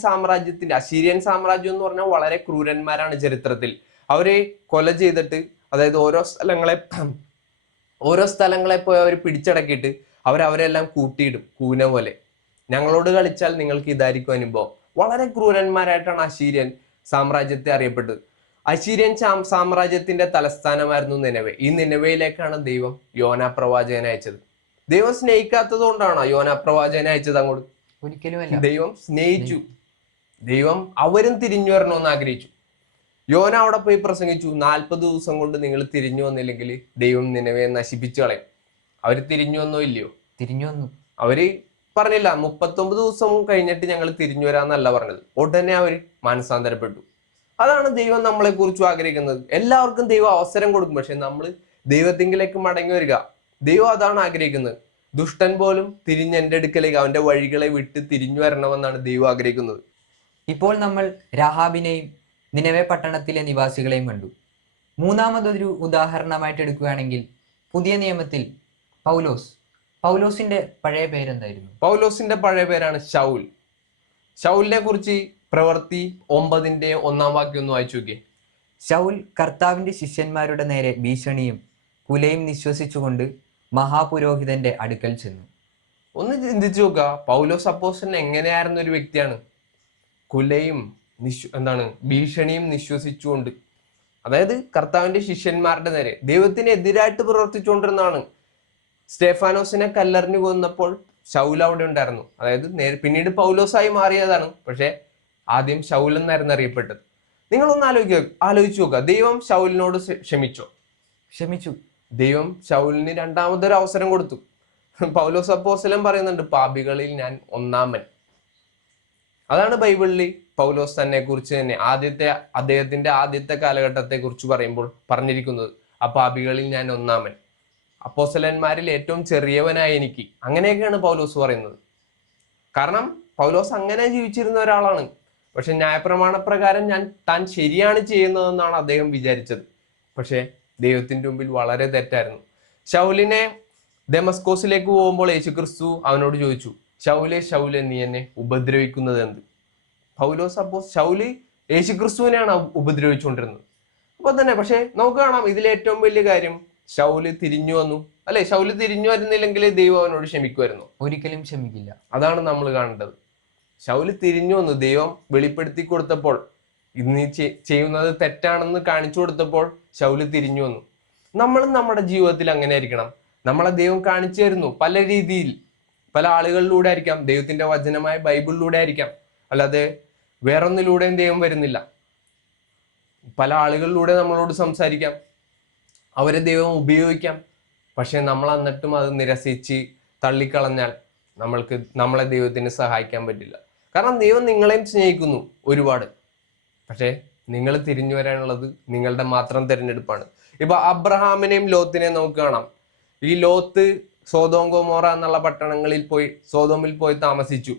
സാമ്രാജ്യം എന്ന് പറഞ്ഞാൽ വളരെ ക്രൂരന്മാരാണ് ചരിത്രത്തിൽ. അവരെ കൊല ചെയ്തിട്ട്, അതായത് ഓരോ സ്ഥലങ്ങളെ പോയി അവർ പിടിച്ചടക്കിയിട്ട് അവരെല്ലാം കൂട്ടിയിടും കൂന പോലെ. ഞങ്ങളോട് കളിച്ചാൽ നിങ്ങൾക്ക് ഇതായിരിക്കും അനുഭവം. വളരെ ക്രൂരന്മാരായിട്ടാണ് അശീരിയൻ സാമ്രാജ്യത്തെ അറിയപ്പെട്ടത്. അശീരിയൻ സാമ്രാജ്യത്തിന്റെ തലസ്ഥാനമായിരുന്നു നിനവേ. ഈ നിനവയിലേക്കാണ് ദൈവം യോനാ പ്രവാചകനെ അയച്ചത്. ദൈവം സ്നേഹിക്കാത്തത് കൊണ്ടാണോ യോനാ പ്രവാചകനെ അയച്ചത് അങ്ങോട്ട്? ഒരിക്കലുമല്ല. ദൈവം സ്നേഹിച്ചു. ദൈവം അവരും തിരിഞ്ഞു വരണമെന്ന് ആഗ്രഹിച്ചു. യോന അവിടെ പോയി പ്രസംഗിച്ചു. 40 ദിവസം കൊണ്ട് നിങ്ങൾ തിരിഞ്ഞു വന്നില്ലെങ്കിൽ ദൈവം നിനവേ നശിപ്പിച്ചു കളയും. അവര് തിരിഞ്ഞു വന്നോ ഇല്ലയോ? തിരിഞ്ഞു വന്നു. അവര് പറഞ്ഞില്ല 39 ദിവസം കഴിഞ്ഞിട്ട് ഞങ്ങൾ തിരിഞ്ഞു വരാന്നല്ല പറഞ്ഞത്. ഉടനെ അവര് മാനസാന്തരപ്പെട്ടു. അതാണ് ദൈവം നമ്മളെ കുറിച്ചും ആഗ്രഹിക്കുന്നത്. എല്ലാവർക്കും ദൈവം അവസരം കൊടുക്കും. പക്ഷെ നമ്മൾ ദൈവത്തിങ്കിലേക്ക് മടങ്ങി വരിക. ദൈവം അതാണ് ആഗ്രഹിക്കുന്നത്. ദുഷ്ടൻ പോലും തിരിഞ്ഞ് എൻ്റെ അടുക്കലേക്ക്, അവന്റെ വഴികളെ വിട്ട് തിരിഞ്ഞു വരണമെന്നാണ് ദൈവം ആഗ്രഹിക്കുന്നത്. ഇപ്പോൾ നമ്മൾ രാഹാബിനെയും നിനവേ പട്ടണത്തിലെ നിവാസികളെയും കണ്ടു. മൂന്നാമതൊരു ഉദാഹരണമായിട്ട് എടുക്കുകയാണെങ്കിൽ പുതിയ നിയമത്തിൽ പൗലോസിന്റെ പഴയ പേരെന്തായിരുന്നു? പൗലോസിന്റെ പഴയ പേരാണ് ശൗൽ. ശൗലിനെ കുറിച്ച് പ്രവൃത്തി 9-ന്റെ 1-ാം വാക്യം ഒന്ന് വായിച്ചു നോക്കിയേ. ശൗൽ കർത്താവിന്റെ ശിഷ്യന്മാരുടെ നേരെ ഭീഷണിയും കുലയും നിശ്വസിച്ചുകൊണ്ട് മഹാപുരോഹിതന്റെ അടുക്കൽ ചെന്നു. ഒന്ന് ചിന്തിച്ചു നോക്കുക, പൗലോസ് അപ്പോസ്തലൻ എങ്ങനെയായിരുന്ന ഒരു വ്യക്തിയാണ്? കുലയും ഭീഷണിയും നിശ്വസിച്ചുകൊണ്ട്. അതായത് കർത്താവിന്റെ ശിഷ്യന്മാരുടെ നേരെ ദൈവത്തിന് എതിരായിട്ട് പ്രവർത്തിച്ചുകൊണ്ടിരുന്നതാണ്. സ്റ്റെഫാനോസിനെ കല്ലെറിഞ്ഞു കൊന്നപ്പോൾ ശൗൽ അവിടെ ഉണ്ടായിരുന്നു. അതായത് പിന്നീട് പൗലോസായി മാറിയതാണ്. പക്ഷെ ആദ്യം ശൗൽ എന്നായിരുന്നു അറിയപ്പെട്ടത്. നിങ്ങളൊന്ന് ആലോചിച്ചു നോക്കുക. ദൈവം ശൗലിനോട് ക്ഷമിച്ചു. ദൈവം ശൗലിന് രണ്ടാമതൊരു അവസരം കൊടുത്തു. പൗലോസ് അപ്പോസ്തലൻ പറയുന്നുണ്ട്, പാപികളിൽ ഞാൻ ഒന്നാമൻ. അതാണ് ബൈബിളിൽ പൗലോസ് തന്നെ കുറിച്ച് തന്നെ അദ്ദേഹത്തിന്റെ ആദ്യത്തെ കാലഘട്ടത്തെ കുറിച്ച് പറയുമ്പോൾ പറഞ്ഞിരിക്കുന്നത്. ആ പാപികളിൽ ഞാൻ ഒന്നാമൻ, അപ്പോസ്തലന്മാരിൽ ഏറ്റവും ചെറിയവനായ എനിക്ക്. അങ്ങനെയൊക്കെയാണ് പൗലോസ് പറയുന്നത്. കാരണം പൗലോസ് അങ്ങനെ ജീവിച്ചിരുന്ന ഒരാളാണ്. പക്ഷെ ന്യായപ്രമാണ പ്രകാരം താൻ ശരിയാണ് ചെയ്യുന്നതെന്നാണ് അദ്ദേഹം വിചാരിച്ചത്. പക്ഷെ ദൈവത്തിന്റെ മുമ്പിൽ വളരെ തെറ്റായിരുന്നു. ശൗലിനെ ദമസ്കോസിലേക്ക് പോകുമ്പോൾ യേശുക്രിസ്തു അവനോട് ചോദിച്ചു, ശൗലെ നീ എന്നെ ഉപദ്രവിക്കുന്നത് എന്ത്? ശൗല് യേശുക്രിസ്തുവിനെയാണ് ഉപദ്രവിച്ചുകൊണ്ടിരുന്നത്. അപ്പൊ തന്നെ പക്ഷെ നമുക്ക് കാണാം, ഇതിലെ ഏറ്റവും വലിയ കാര്യം ശൗല് തിരിഞ്ഞു വന്നു. അല്ലെ, ശൗല് തിരിഞ്ഞു വരുന്നില്ലെങ്കിൽ ദൈവം അവനോട് ക്ഷമിക്കുമായിരുന്നു? ഒരിക്കലും ക്ഷമിക്കില്ല. അതാണ് നമ്മൾ കാണേണ്ടത്. ശൗല് തിരിഞ്ഞു വന്നു. ദൈവം വെളിപ്പെടുത്തി കൊടുത്തപ്പോൾ, ഇന്ന് ചെയ്യുന്നത് തെറ്റാണെന്ന് കാണിച്ചു കൊടുത്തപ്പോൾ ശൗല് തിരിഞ്ഞു വന്നു. നമ്മളും നമ്മുടെ ജീവിതത്തിൽ അങ്ങനെ ആയിരിക്കണം. നമ്മളെ ദൈവം കാണിച്ചു തരുന്നു പല രീതിയിൽ, പല ആളുകളിലൂടെ ആയിരിക്കാം, ദൈവത്തിന്റെ വചനമായ ബൈബിളിലൂടെ ആയിരിക്കാം, അല്ലാതെ വേറൊന്നിലൂടെയും ദൈവം വരുന്നില്ല. പല ആളുകളിലൂടെ നമ്മളോട് സംസാരിക്കാം, അവരെ ദൈവം ഉപയോഗിക്കാം. പക്ഷെ നമ്മൾ എന്നിട്ടും അത് നിരസിച്ച് തള്ളിക്കളഞ്ഞാൽ നമ്മളെ ദൈവത്തിന് സഹായിക്കാൻ പറ്റില്ല. കാരണം ദൈവം നിങ്ങളെയും സ്നേഹിക്കുന്നു ഒരുപാട്. പക്ഷെ നിങ്ങൾ തിരിഞ്ഞു വരാനുള്ളത് നിങ്ങളുടെ മാത്രം തിരഞ്ഞെടുപ്പാണ്. ഇപ്പൊ അബ്രഹാമിനെയും ലോത്തിനെയും നമുക്ക് കാണാം. ഈ ലോത്ത് സോദോം ഗൊമോറ എന്നുള്ള സോദോമിൽ പോയി താമസിച്ചു.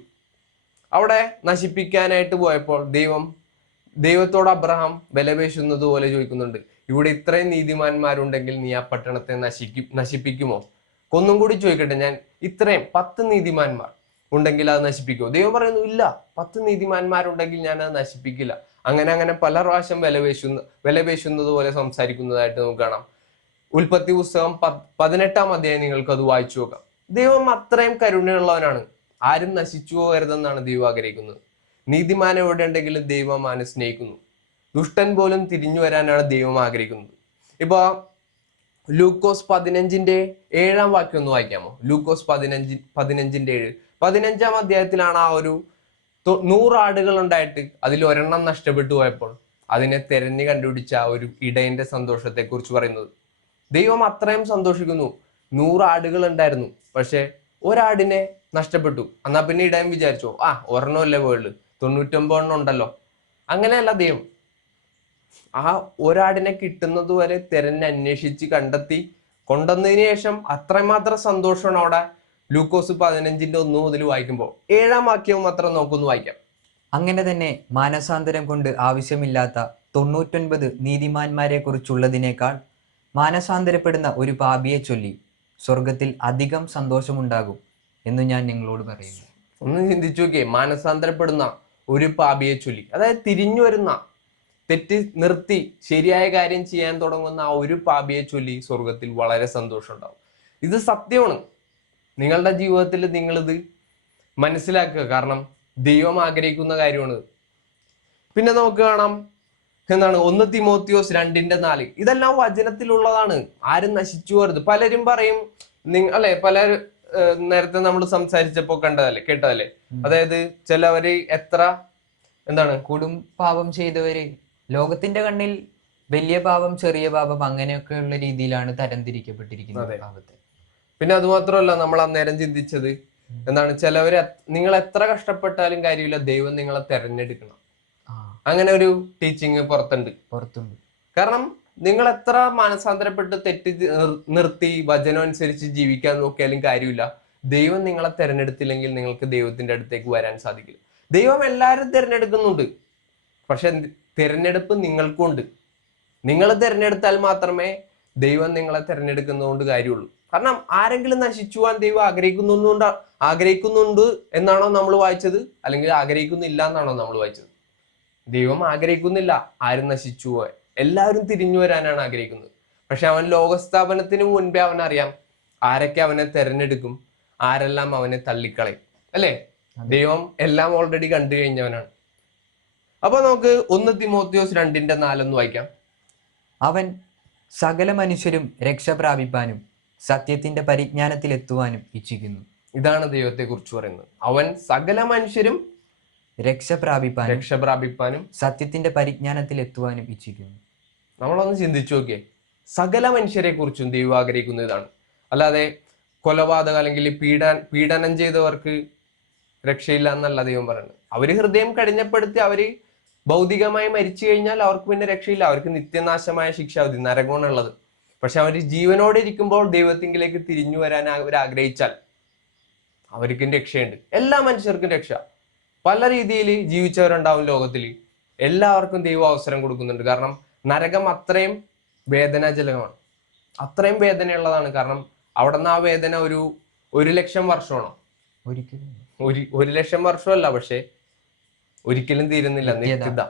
അവിടെ നശിപ്പിക്കാനായിട്ട് പോയപ്പോൾ ദൈവം ദൈവത്തോട് അബ്രഹാം വിലപേശുന്നത് പോലെ ചോദിക്കുന്നുണ്ട്, ഇവിടെ ഇത്രയും നീതിമാന്മാരുണ്ടെങ്കിൽ നീ ആ പട്ടണത്തെ നശിപ്പിക്കുമോ? ഒന്നും കൂടി ചോദിക്കട്ടെ, ഞാൻ ഇത്രയും 10 നീതിമാന്മാർ ഉണ്ടെങ്കിൽ അത് നശിപ്പിക്കുമോ? ദൈവം പറയുന്നു, ഇല്ല, 10 നീതിമാന്മാരുണ്ടെങ്കിൽ ഞാൻ അത് നശിപ്പിക്കില്ല. അങ്ങനെ പല പ്രാവശ്യം വിലപേശുന്നത് പോലെ സംസാരിക്കുന്നതായിട്ട് നമുക്ക് കാണാം. ഉൽപ്പത്തി പുസ്തകം 18-ാം അധ്യായം നിങ്ങൾക്ക് അത് വായിച്ചു നോക്കാം. ദൈവം അത്രയും കരുണയുള്ളവനാണ്. ആരും നശിച്ചു പോകരുതെന്നാണ് ദൈവം ആഗ്രഹിക്കുന്നത്. നീതിമാൻ എവിടെ ഉണ്ടെങ്കിലും ദൈവം അവനെ സ്നേഹിക്കുന്നു. ദുഷ്ടൻ പോലും തിരിഞ്ഞു വരാനാണ് ദൈവം ആഗ്രഹിക്കുന്നത്. ഇപ്പൊ ലൂക്കോസ് 15-7 വാക്യം ഒന്ന് വായിക്കാമോ? ലൂക്കോസ് 15-7. 15-ാം അധ്യായത്തിലാണ് ആ ഒരു 100 ആടുകൾ ഉണ്ടായിട്ട് അതിൽ ഒരെണ്ണം നഷ്ടപ്പെട്ടു പോയപ്പോൾ അതിനെ തെരഞ്ഞു കണ്ടുപിടിച്ച ആ ഒരു ഇടയന്റെ സന്തോഷത്തെ കുറിച്ച് പറയുന്നത്. ദൈവം അത്രയും സന്തോഷിക്കുന്നു. 100 ആടുകൾ ഉണ്ടായിരുന്നു, പക്ഷെ ഒരാടിനെ നഷ്ടപ്പെട്ടു. എന്നാ പിന്നെ ഇടയൻ വിചാരിച്ചോ, ഒരെണ്ണമല്ലേ പോയുള്ളൂ, 99 ഉണ്ടല്ലോ. അങ്ങനെയല്ല ദൈവം. ആ ഒരാടിനെ കിട്ടുന്നത് വരെ തെരഞ്ഞന്വേഷിച്ച് കണ്ടെത്തി കൊണ്ടുവന്നതിന് ശേഷം അത്രമാത്രം സന്തോഷമാണ് അവിടെ ലൂക്കോസ് 15-1 മുതൽ വായിക്കുമ്പോൾ. 7-ാം വാക്യവും മാത്രം നമുക്കൊന്ന് വായിക്കാം. അങ്ങനെ തന്നെ മാനസാന്തരം കൊണ്ട് ആവശ്യമില്ലാത്ത 99 നീതിമാന്മാരെ കുറിച്ചുള്ളതിനേക്കാൾ മാനസാന്തരപ്പെടുന്ന ഒരു പാപിയെ ചൊല്ലി സ്വർഗത്തിൽ അധികം സന്തോഷമുണ്ടാകും എന്ന് ഞാൻ നിങ്ങളോട് പറയുന്നു. ഒന്ന് ചിന്തിച്ചു നോക്കിയേ, മാനസാന്തരപ്പെടുന്ന ഒരു പാപിയെ ചൊല്ലി, അതായത് തിരിഞ്ഞു വരുന്ന, തെറ്റ് നിർത്തി ശരിയായ കാര്യം ചെയ്യാൻ തുടങ്ങുന്ന ആ ഒരു പാപിയെ ചൊല്ലി സ്വർഗത്തിൽ വളരെ സന്തോഷം ഉണ്ടാവും. ഇത് സത്യമാണ്. നിങ്ങളുടെ ജീവിതത്തിൽ നിങ്ങളിത് മനസ്സിലാക്കുക. കാരണം ദൈവം ആഗ്രഹിക്കുന്ന കാര്യമാണ്. പിന്നെ നമുക്ക് കാണാം എന്താണ്, 1 തിമോത്തിയോസ് 2:4. ഇതെല്ലാം വചനത്തിലുള്ളതാണ്. ആരും നശിച്ചു പോകരുത്. പലരും പറയും, അല്ലെ, നേരത്തെ നമ്മൾ സംസാരിച്ചപ്പോ കേട്ടതല്ലേ, അതായത് ചിലവര് പാപം ചെയ്തവര് ലോകത്തിന്റെ കണ്ണിൽ വലിയ പാപം, ചെറിയ പാപം, അങ്ങനെയൊക്കെയുള്ള രീതിയിലാണ് തരംതിരിക്കപ്പെട്ടിരിക്കുന്നത് പാപത്തെ. പിന്നെ അതുമാത്രമല്ല, നമ്മൾ അന്നേരം ചിന്തിച്ചത് ചിലവര് നിങ്ങൾ എത്ര കഷ്ടപ്പെട്ടാലും കാര്യമില്ല, ദൈവം നിങ്ങളെ തെരഞ്ഞെടുക്കണം. അങ്ങനെ ഒരു ടീച്ചിങ് പുറത്തുണ്ട്. കാരണം നിങ്ങൾ എത്ര മാനസാന്തരപ്പെട്ട് തെറ്റ് നിർത്തി വചനം അനുസരിച്ച് ജീവിക്കാൻ നോക്കിയാലും കാര്യമില്ല, ദൈവം നിങ്ങളെ തെരഞ്ഞെടുത്തില്ലെങ്കിൽ നിങ്ങൾക്ക് ദൈവത്തിന്റെ അടുത്തേക്ക് വരാൻ സാധിക്കില്ല. ദൈവം എല്ലാവരും തിരഞ്ഞെടുക്കുന്നുണ്ട്, പക്ഷെ തിരഞ്ഞെടുപ്പ് നിങ്ങൾക്കും ഉണ്ട്. നിങ്ങൾ തിരഞ്ഞെടുത്താൽ മാത്രമേ ദൈവം നിങ്ങളെ തിരഞ്ഞെടുക്കുന്നതുകൊണ്ട് കാര്യമുള്ളൂ. കാരണം ആരെങ്കിലും നശിച്ചു പോകാൻ ദൈവം ആഗ്രഹിക്കുന്നുണ്ട് എന്നാണോ നമ്മൾ വായിച്ചത്, അല്ലെങ്കിൽ ആഗ്രഹിക്കുന്നില്ല എന്നാണോ നമ്മൾ വായിച്ചത്? ദൈവം ആഗ്രഹിക്കുന്നില്ല ആരും നശിച്ചു പോകാൻ, എല്ലാവരും തിരിഞ്ഞു വരാനാണ് ആഗ്രഹിക്കുന്നത്. പക്ഷെ അവൻ ലോകസ്ഥാപനത്തിന് മുൻപേ അവനറിയാം ആരൊക്കെ അവനെ തെരഞ്ഞെടുക്കും, ആരെല്ലാം അവനെ തള്ളിക്കളയും, അല്ലേ? ദൈവം എല്ലാം ഓൾറെഡി കണ്ടു കഴിഞ്ഞവനാണ്. അപ്പൊ നമുക്ക് 1 തിമോത്തിയോസ് 2:4 വായിക്കാം. അവൻ സകല മനുഷ്യരും രക്ഷ പ്രാപിപ്പാനും സത്യത്തിന്റെ പരിജ്ഞാനത്തിൽ എത്തുവാനും ഇച്ഛിക്കുന്നു. ഇതാണ് ദൈവത്തെ കുറിച്ച് പറയുന്നത്. അവൻ സകല മനുഷ്യരും രക്ഷ പ്രാപിപ്പാനും സത്യത്തിന്റെ പരിജ്ഞാനത്തിൽ എത്തുവാനും ഇച്ഛിക്കുന്നു. നമ്മളൊന്ന് ചിന്തിച്ചു നോക്കിയേ, സകല മനുഷ്യരെ കുറിച്ചും ദൈവം ആഗ്രഹിക്കുന്ന ഇതാണ്. അല്ലാതെ കൊലപാതകം അല്ലെങ്കിൽ പീഡനം ചെയ്തവർക്ക് രക്ഷയില്ല എന്നല്ല ദൈവം പറയുന്നത്. അവര് ഹൃദയം കഠിനപ്പെടുത്തി അവര് ഭൗതികമായി മരിച്ചു കഴിഞ്ഞാൽ അവർക്ക് പിന്നെ രക്ഷയില്ല. അവർക്ക് നിത്യനാശമായ ശിക്ഷാവിധി, നരകമാണുള്ളത്. പക്ഷെ അവര് ജീവനോടെ ഇരിക്കുമ്പോൾ ദൈവത്തിങ്കിലേക്ക് തിരിഞ്ഞു വരാൻ അവർ ആഗ്രഹിച്ചാൽ അവർക്കും രക്ഷയുണ്ട്. എല്ലാ മനുഷ്യർക്കും രക്ഷ. പല രീതിയിൽ ജീവിച്ചവരുണ്ടാവും ലോകത്തിൽ. എല്ലാവർക്കും ദൈവം അവസരം കൊടുക്കുന്നുണ്ട്. കാരണം നരകം അത്രയും വേദനാജനകമാണ്, അത്രയും വേദനയുള്ളതാണ്. കാരണം അവിടെ നിന്ന് ആ വേദന 1,00,000 വർഷമാണോ? ഒരിക്കലും 1,00,000 വർഷമല്ല, പക്ഷെ ഒരിക്കലും തീരുന്നില്ല, നിത്യത,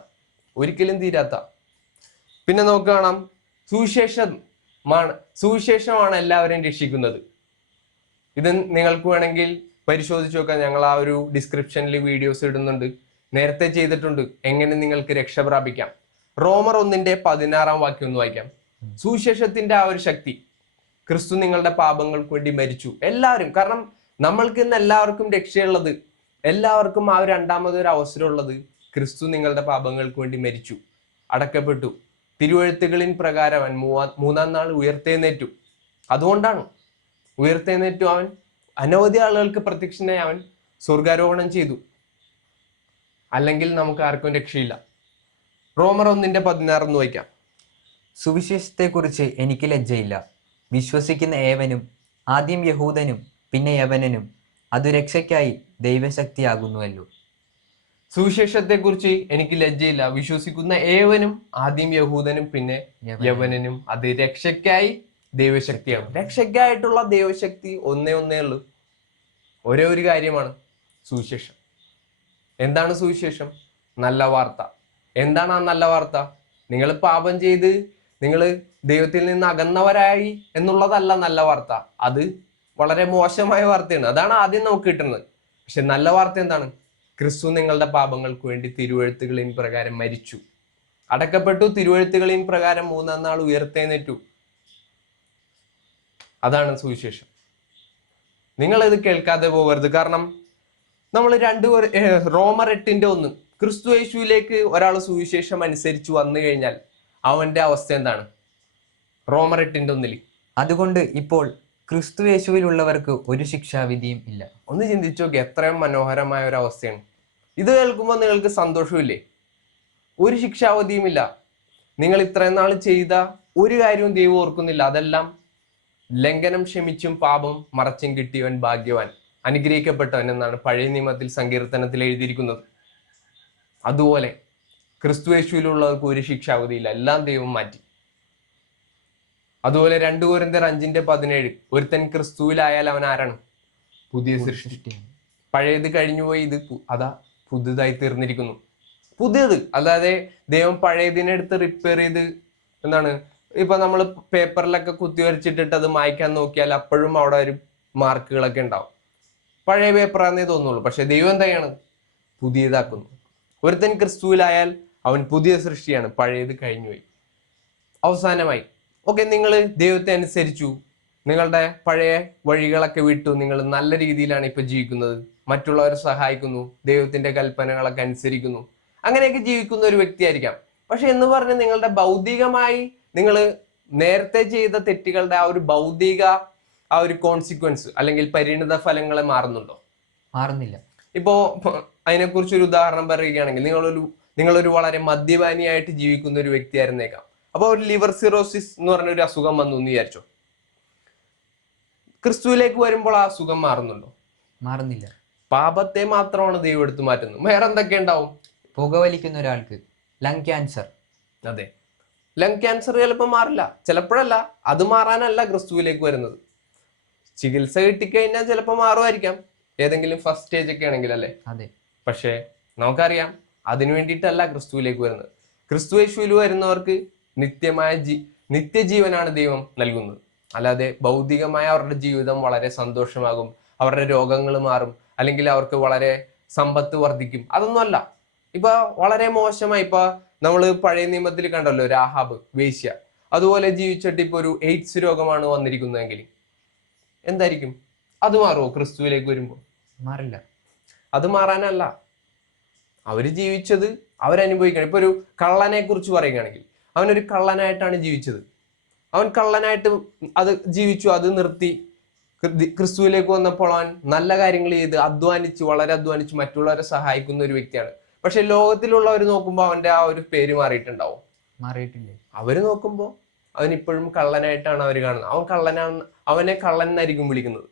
ഒരിക്കലും തീരാത്ത. പിന്നെ നമുക്ക് കാണാം, സുവിശേഷമാണ് എല്ലാവരെയും രക്ഷിക്കുന്നത്. ഇത് നിങ്ങൾക്ക് വേണമെങ്കിൽ പരിശോധിച്ച് നോക്കാം. ഞങ്ങൾ ആ ഒരു ഡിസ്ക്രിപ്ഷനിൽ വീഡിയോസ് ഇടുന്നുണ്ട്, നേരത്തെ ചെയ്തിട്ടുണ്ട്, എങ്ങനെ നിങ്ങൾക്ക് രക്ഷ പ്രാപിക്കാം. റോമർ 1:16 വാക്യം ഒന്ന് വായിക്കാം. സുവിശേഷത്തിന്റെ ആ ഒരു ശക്തി, ക്രിസ്തു നിങ്ങളുടെ പാപങ്ങൾക്ക് വേണ്ടി മരിച്ചു. എല്ലാവരും, കാരണം നമ്മൾക്ക് ഇന്ന് എല്ലാവർക്കും രക്ഷയുള്ളത്, എല്ലാവർക്കും ആ ഒരു രണ്ടാമതൊരു അവസരമുള്ളത്, ക്രിസ്തു നിങ്ങളുടെ പാപങ്ങൾക്ക് വേണ്ടി മരിച്ചു, അടക്കപ്പെട്ടു, തിരുവെഴുത്തുകളിൻ പ്രകാരം അവൻ 3-ാം നാൾ ഉയർത്തെഴുന്നേറ്റു. അതുകൊണ്ടാണ് ഉയർത്തെഴുന്നേറ്റു. അവൻ അനവധി ആളുകൾക്ക് പ്രത്യക്ഷനായി അവൻ സ്വർഗാരോഹണം ചെയ്തു. അല്ലെങ്കിൽ നമുക്ക് ആർക്കും രക്ഷയില്ല. റോമർ 1:16 വായിക്കാം. സുവിശേഷത്തെക്കുറിച്ച് എനിക്ക് ലജ്ജയില്ല. വിശ്വസിക്കുന്ന ഏവനും, ആദ്യം യഹൂദനും പിന്നെ യവനനും, അതു രക്ഷയ്ക്കായി ദൈവശക്തിയാകുന്നുവല്ലോ. സുവിശേഷത്തെക്കുറിച്ച് എനിക്ക് ലജ്ജയില്ല. വിശ്വസിക്കുന്ന ഏവനും, ആദ്യം യഹൂദനും പിന്നെ യവനനും, അത് രക്ഷയ്ക്കായി ദൈവശക്തിയാണ്. രക്ഷയ്ക്കായിട്ടുള്ള ദൈവശക്തി ഒന്നേ ഉള്ളൂ. ഒരേ ഒരു കാര്യമാണ് സുവിശേഷം. എന്താണ് സുവിശേഷം? നല്ല വാർത്ത. എന്താണ് ആ നല്ല വാർത്ത? നിങ്ങൾ പാപം ചെയ്ത് നിങ്ങൾ ദൈവത്തിൽ നിന്ന് അകന്നവരായി എന്നുള്ളതല്ല നല്ല വാർത്ത. അത് വളരെ മോശമായ വാർത്തയാണ്. അതാണ് ആദ്യം നമുക്ക് കിട്ടുന്നത്. പക്ഷെ നല്ല വാർത്ത എന്താണ്? ക്രിസ്തു നിങ്ങളുടെ പാപങ്ങൾക്ക് വേണ്ടി തിരുവെഴുത്തുകളിൻ പ്രകാരം മരിച്ചു, അടക്കപ്പെട്ടു, തിരുവെഴുത്തുകളിൻ പ്രകാരം മൂന്നാം നാൾ ഉയർത്തെഴുന്നേറ്റു. അതാണ് സുവിശേഷം. നിങ്ങൾ ഇത് കേൾക്കാതെ പോകരുത്. കാരണം നമ്മൾ റോമർ 8:1, ക്രിസ്തു യേശുവിലേക്ക് ഒരാൾ സുവിശേഷം അനുസരിച്ച് വന്നു കഴിഞ്ഞാൽ അവന്റെ അവസ്ഥ എന്താണ്? റോമർ 8:1. അതുകൊണ്ട് ഇപ്പോൾ ക്രിസ്തു യേശുവിലുള്ളവർക്ക് ഒരു ശിക്ഷാവിധിയും ഇല്ല. ഒന്ന് ചിന്തിച്ചു നോക്കി, എത്രയും മനോഹരമായ ഒരു അവസ്ഥയാണ്. ഇത് കേൾക്കുമ്പോൾ നിങ്ങൾക്ക് സന്തോഷമില്ലേ? ഒരു ശിക്ഷാവധിയും ഇല്ല. നിങ്ങൾ ഇത്രയും നാൾ ചെയ്ത ഒരു കാര്യവും ദൈവം ഓർക്കുന്നില്ല. അതെല്ലാം ലംഘനം ക്ഷമിച്ചും പാപം മറച്ചും കിട്ടിയവൻ ഭാഗ്യവാൻ, അനുഗ്രഹിക്കപ്പെട്ടവൻ എന്നാണ് പഴയ നിയമത്തിൽ സങ്കീർത്തനത്തിൽ എഴുതിയിരിക്കുന്നത്. അതുപോലെ ക്രിസ്തു യേശുവിലുള്ളവർക്ക് ഒരു ശിക്ഷാവധിയില്ല. എല്ലാം ദൈവം മാറ്റി. അതുപോലെ 2 കൊരിന്ത്യർ 5:17, ഒരുത്തൻ ക്രിസ്തുവിലായാൽ അവൻ ആരാണ്? പുതിയ സൃഷ്ടി. പഴയത് കഴിഞ്ഞുപോയി, ഇത് അതാ പുതുതായി തീർന്നിരിക്കുന്നു. പുതിയത് അല്ലാതെ ദൈവം പഴയതിനെടുത്ത് റിപ്പയർ ചെയ്ത് എന്താണ്, ഇപ്പൊ നമ്മൾ പേപ്പറിലൊക്കെ കുത്തി വരച്ചിട്ടിട്ട് അത് മായ്ക്കാൻ നോക്കിയാൽ അപ്പോഴും അവിടെ ഒരു മാർക്കുകളൊക്കെ ഉണ്ടാവും. പഴയ പേപ്പറാന്നേ തോന്നുള്ളൂ. പക്ഷെ ദൈവം എന്താണ്? പുതിയതാക്കുന്നു. ഒരുത്തൻ ക്രിസ്തുവിലായാൽ അവൻ പുതിയ സൃഷ്ടിയാണ്, പഴയത് കഴിഞ്ഞുപോയി. അവസാനമായി ഓക്കെ, നിങ്ങൾ ദൈവത്തെ അനുസരിച്ചു, നിങ്ങളുടെ പഴയ വഴികളൊക്കെ വിട്ടു, നിങ്ങൾ നല്ല രീതിയിലാണ് ഇപ്പൊ ജീവിക്കുന്നത്, മറ്റുള്ളവരെ സഹായിക്കുന്നു, ദൈവത്തിന്റെ കൽപ്പനകളൊക്കെ അനുസരിക്കുന്നു, അങ്ങനെയൊക്കെ ജീവിക്കുന്ന ഒരു വ്യക്തിയായിരിക്കാം. പക്ഷെ എന്ന് പറഞ്ഞ് നിങ്ങളുടെ ഭൗതികമായി നിങ്ങൾ നേരത്തെ ചെയ്ത തെറ്റുകളുടെ ആ ഒരു ഭൗതിക ആ ഒരു കോൺസിക്വൻസ് അല്ലെങ്കിൽ പരിണിത ഫലങ്ങളെ മാറുന്നുണ്ടോ? മാറുന്നില്ല. ഇപ്പോ അതിനെക്കുറിച്ച് ഒരു ഉദാഹരണം പറയുകയാണെങ്കിൽ, നിങ്ങളൊരു വളരെ മദ്യപാനിയായിട്ട് ജീവിക്കുന്ന ഒരു വ്യക്തിയായിരുന്നേക്കാം. അപ്പൊ ഒരു ലിവർ സിറോസിസ് എന്ന് പറഞ്ഞ ഒരു അസുഖം വന്നു എന്ന് വിചാരിച്ചോ. ക്രിസ്തുവിലേക്ക് വരുമ്പോൾ ആ അസുഖം മാറുന്നുണ്ടോ? മാറുന്നില്ല. പാപത്തെ മാത്രമാണ് ദൈവം എടുത്തു മാറ്റുന്നത്. വേറെ എന്തൊക്കെ ഉണ്ടാവും? പുകവലിക്കുന്ന ഒരാൾക്ക് ലങ് ക്യാൻസർ. അതെ, ലങ് ക്യാൻസർ ചിലപ്പോൾ മാറില്ല. ചിലപ്പോഴല്ല, അത് മാറാനല്ല ക്രിസ്തുവിലേക്ക് വരുന്നത്. ചികിത്സ കിട്ടിക്കഴിഞ്ഞാൽ ചിലപ്പോൾ മാറുമായിരിക്കാം, ഏതെങ്കിലും ഫസ്റ്റ് സ്റ്റേജ് ഒക്കെ ആണെങ്കിൽ, അല്ലേ? അതെ. പക്ഷേ നമുക്കറിയാം അതിനു വേണ്ടിയിട്ടല്ല ക്രിസ്തുവിലേക്ക് വരുന്നത്. ക്രിസ്തു യേശുവിൽ വരുന്നവർക്ക് നിത്യജീവനാണ് ദൈവം നൽകുന്നത്. അല്ലാതെ ഭൗതികമായ അവരുടെ ജീവിതം വളരെ സന്തോഷമാകും, അവരുടെ രോഗങ്ങൾ മാറും, അല്ലെങ്കിൽ അവർക്ക് വളരെ സമ്പത്ത് വർദ്ധിക്കും, അതൊന്നുമല്ല. ഇപ്പൊ വളരെ മോശമായി, ഇപ്പൊ നമ്മൾ പഴയ നിയമത്തിൽ കണ്ടല്ലോ, രാഹാബ് വേശ്യ, അതുപോലെ ജീവിച്ചിട്ട് ഇപ്പൊ ഒരു എയ്ഡ്സ് രോഗമാണ് വന്നിരിക്കുന്നതെങ്കിൽ എന്തായിരിക്കും? അത് മാറുമോ ക്രിസ്തുവിലേക്ക് വരുമ്പോൾ? മാറില്ല. അത് മാറാനല്ല, അവര് ജീവിച്ചത് അവരനുഭവിക്കണം. ഇപ്പൊ ഒരു കള്ളനെ കുറിച്ച് പറയുകയാണെങ്കിൽ, അവനൊരു കള്ളനായിട്ടാണ് ജീവിച്ചത്. അവൻ കള്ളനായിട്ട് അത് ജീവിച്ചു, അത് നിർത്തി. ക്രിസ്തുവിലേക്ക് വന്നപ്പോൾ അവൻ നല്ല കാര്യങ്ങൾ ചെയ്ത് വളരെ അധ്വാനിച്ച് മറ്റുള്ളവരെ സഹായിക്കുന്ന ഒരു വ്യക്തിയാണ്. പക്ഷെ ലോകത്തിലുള്ളവർ നോക്കുമ്പോൾ അവന്റെ ആ ഒരു പേര് മാറിയിട്ടുണ്ടാവും. മാറിയിട്ടില്ലേ? അവര് നോക്കുമ്പോൾ അവൻ ഇപ്പോഴും കള്ളനായിട്ടാണ് അവർ കാണുന്നത്. അവനെ കള്ളൻ എന്നായിരിക്കും വിളിക്കുന്നത്.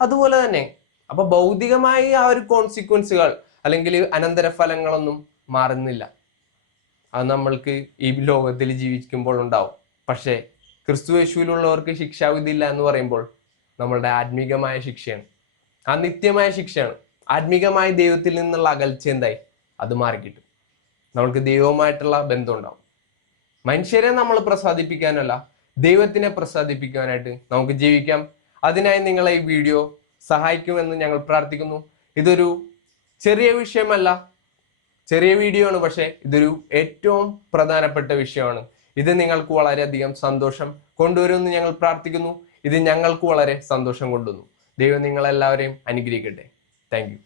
അതുപോലെ തന്നെ അപ്പൊ ഭൗതികമായി ആ ഒരു കോൺസിക്വൻസുകൾ അല്ലെങ്കിൽ അനന്തരഫലങ്ങളൊന്നും മാറുന്നില്ല. അത് നമ്മൾക്ക് ഈ ലോകത്തിൽ ജീവിക്കുമ്പോൾ ഉണ്ടാവും. പക്ഷേ ക്രിസ്തു യേശുവിലുള്ളവർക്ക് ശിക്ഷാവിധി ഇല്ല എന്ന് പറയുമ്പോൾ നമ്മളുടെ ആത്മീകമായ ശിക്ഷയാണ്, ആ നിത്യമായ ശിക്ഷയാണ്. ആത്മീകമായ ദൈവത്തിൽ നിന്നുള്ള അകൽച്ച എന്തായി? അത് മാറിക്കിട്ടും. നമ്മൾക്ക് ദൈവവുമായിട്ടുള്ള ബന്ധം ഉണ്ടാവും. മനുഷ്യരെ നമ്മൾ പ്രസാദിപ്പിക്കാനല്ല, ദൈവത്തിനെ പ്രസാദിപ്പിക്കാനായിട്ട് നമുക്ക് ജീവിക്കാം. അതിനായി നിങ്ങളെ ഈ വീഡിയോ സഹായിക്കുമെന്ന് ഞങ്ങൾ പ്രാർത്ഥിക്കുന്നു. ഇതൊരു ചെറിയ വിഷയമല്ല, ചെറിയ വീഡിയോ ആണ്, പക്ഷെ ഇതൊരു ഏറ്റവും പ്രധാനപ്പെട്ട വിഷയമാണ്. ഇത് നിങ്ങൾക്ക് വളരെയധികം സന്തോഷം കൊണ്ടുവരുമെന്ന് ഞങ്ങൾ പ്രാർത്ഥിക്കുന്നു. ഇത് ഞങ്ങൾക്ക് വളരെ സന്തോഷം കൊണ്ടുവന്നു. ദൈവം നിങ്ങളെല്ലാവരെയും അനുഗ്രഹിക്കട്ടെ. Thank you.